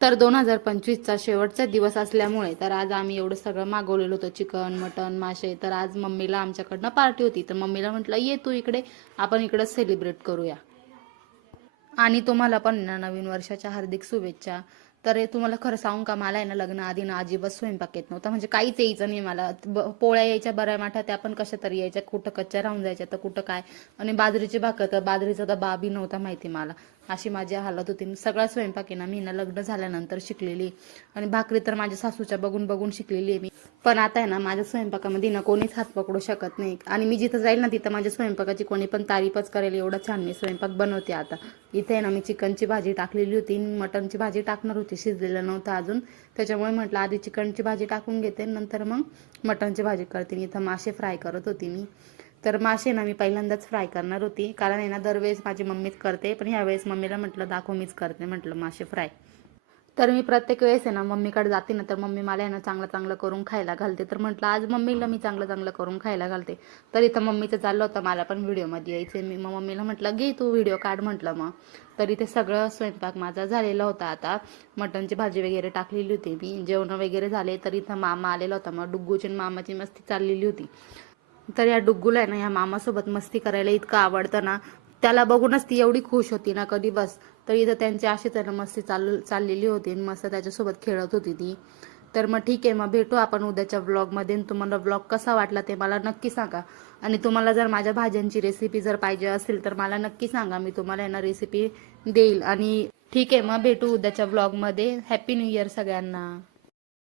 तर 2025चा शेवटचा दिवस असल्यामुळे तर आज आम्ही एवढं सगळं मागवलेलं होतं, चिकन, मटन, मासे. तर आज मम्मीला आमच्याकडनं पार्टी होती, तर मम्मीला म्हटलं ये तू इकडे, आपण इकडे सेलिब्रेट करूया. आणि तुम्हाला पण ना नवीन वर्षाच्या हार्दिक शुभेच्छा. तर हे तुम्हाला खरं सांगू का, मला आहे ना लग्नाआधी ना अजिबात स्वयंपाक येत नव्हता, म्हणजे काहीच यायचं नाही मला. पोळ्या यायच्या बऱ्या माठ्या, त्या पण कशा तरी यायच्या, कुठं कच्च्या राहून जायच्या तर कुठं काय. आणि बाजरीची भाकर, तर बाजरीचा तर बाबी नव्हता माहिती मला. अशी माझी हालत होती. सगळा स्वयंपाक आहे ना मी ना लग्न झाल्यानंतर शिकलेली. आणि भाकरी तर माझ्या सासूच्या बघून बघून शिकलेली आहे मी. पण आता आहे ना माझ्या स्वयंपाकामध्ये ना कोणीच हात पकडू शकत नाही. आणि मी जिथं जाईल ना तिथं माझ्या स्वयंपाकाची कोणी पण तारीफच करेल, एवढा छान मी स्वयंपाक बनवते आता. इथे आहे ना मी चिकनची भाजी टाकलेली होती, मटनची भाजी टाकणार होती, शिजलेलं नव्हतं अजून. त्याच्यामुळे म्हटलं आधी चिकनची भाजी टाकून घेते, नंतर मग मटनची भाजी करते. इथं मासे फ्राय करत होती मी. तर मासे ना मी पहिल्यांदाच फ्राय करणार होती, कारण आहे ना दरवेळेस माझी मम्मीच करते, पण ह्यावेळेस मम्मीला म्हटलं दाखव मीच करते म्हटलं मासे फ्राय. तर मी प्रत्येक वेळेस आहे ना मम्मीकडे जाते ना, तर मम्मी मला आहे ना चांगलं चांगलं करून खायला घालते. तर म्हटलं आज मम्मीला मी चांगलं चांगलं करून खायला घालते. तर इथं मम्मीचं चाललं होतं मला पण व्हिडिओमध्ये यायचं. मी मग मम्मीला म्हटलं घे तू व्हिडिओ काढ म्हटलं मग. तर इथे सगळं स्वयंपाक माझा झालेला होता आता. मटणची भाजी वगैरे टाकलेली होती मी, जेवण वगैरे झाले. तर इथं मामा आलेला होता, मग डुग्गूची मामाची मस्ती चाललेली होती. तर या डुग्गूला आहे ना या मामासोबत मस्ती करायला इतकं आवडतं ना, त्याला बघूनच ती एवढी खुश होती ना कधी बस. तर इथं त्यांची अशी त्याला मस्ती चाललेली होती, मस्त त्याच्यासोबत खेळत होती ती. तर मग ठीक आहे, मग भेटू आपण उद्याच्या व्लॉगमध्ये. तुम्हाला व्लॉग कसा वाटला ते मला नक्की सांगा. आणि तुम्हाला जर माझ्या भाज्यांची रेसिपी जर पाहिजे असेल तर मला नक्की सांगा, मी तुम्हाला यांना रेसिपी देईल. आणि ठीक आहे, मग भेटू उद्याच्या व्लॉगमध्ये. हॅपी न्यू इयर सगळ्यांना.